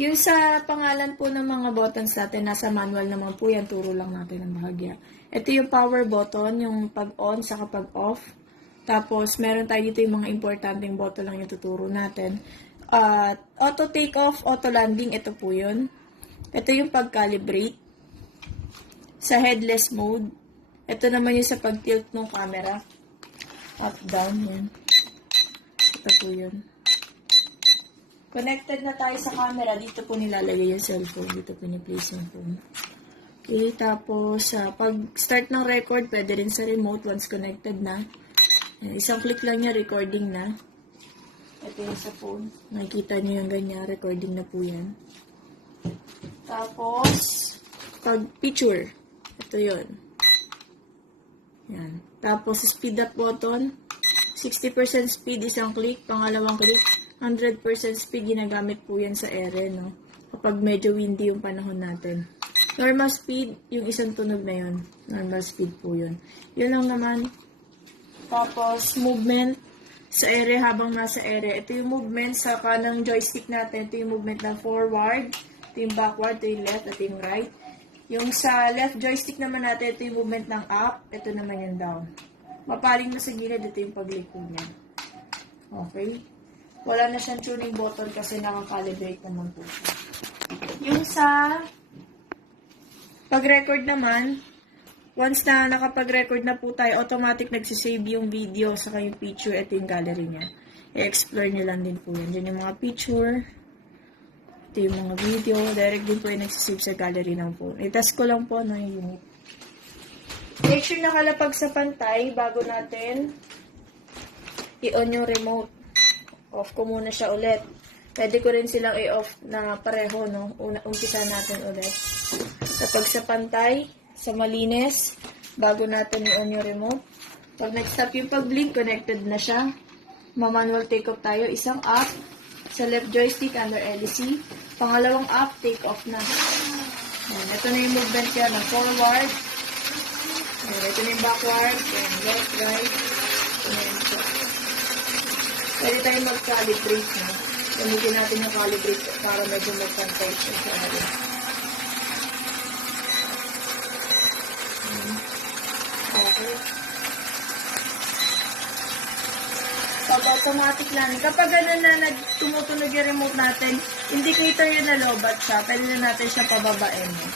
Yung sa pangalan po ng mga buttons natin, nasa manual naman po yan, turo lang natin ang bahagya. Ito yung power button, yung pag-on sa pag-off. Tapos, meron tayo dito yung mga importanteng button lang yung tuturo natin. Auto take-off, auto landing, ito po yun. Ito yung pag-calibrate. Sa headless mode, ito naman yung sa pag-tilt ng camera. Up, down, yan. Ito po yun. Connected na tayo sa camera. Dito po nilalagay yung cellphone. Dito po ni-place yung phone. Okay, tapos pag start ng record, pwede rin sa remote once connected na. Isang click lang niya, recording na. Ito yung sa phone. Nakikita niyo yung ganyan, recording na po yan. Tapos, pag picture, ito yun. Yan. Tapos, speed up button. 60% speed, isang click. Pangalawang click. 100% speed, ginagamit po yan sa ere, no? Kapag medyo windy yung panahon natin. Normal speed, yung isang tunog na yun. Normal speed po yun. Yun lang naman. Tapos, movement sa ere habang nasa ere. Ito yung movement sa kanang joystick natin. Ito yung movement ng forward. Ito yung backward. Ito yung left. Ito yung right. Yung sa left joystick naman natin, ito yung movement ng up. Ito naman yung down. Mapaling na sa gilid, ito yung pagliko niya. Okay? Wala na siyang tuning button kasi nakakalibrate naman po siya. Yung sa pag-record naman, once na nakapag-record na po tayo, automatic nagsisave yung video sa yung picture. Ito yung gallery niya. I-explore nyo lang din po yan. Diyan yung mga picture. Ito yung mga video. Direct din po yung nagsisave sa gallery ng phone. I-test ko lang po yung unit. Make sure nakalapag sa pantay bago natin i-on yung remote. Off ko muna siya ulit. Pwede ko rin silang i-off na pareho, no? Umpisa natin ulit. Kapag sa pantay, sa malinis, bago natin i-on yung remote. Pag nag-stop yung pag-blink, connected na siya. Ma-manual take-off tayo. Isang up sa left joystick under LEC. Pangalawang up, take-off na. Ayan, ito na yung movement niya ng forward. Ayan, ito na yung backward. Ayan, left, right. Ayan, so. Pwede tayo mag-calibrate, no? Gamitin natin yung calibrate para medyo mag-pantay siya sa area. Okay. Pag automatic lang. Kapag gano'n na tumutunog yung remote natin, indicator yun na low bat siya. Pwede na natin siya pababain. No?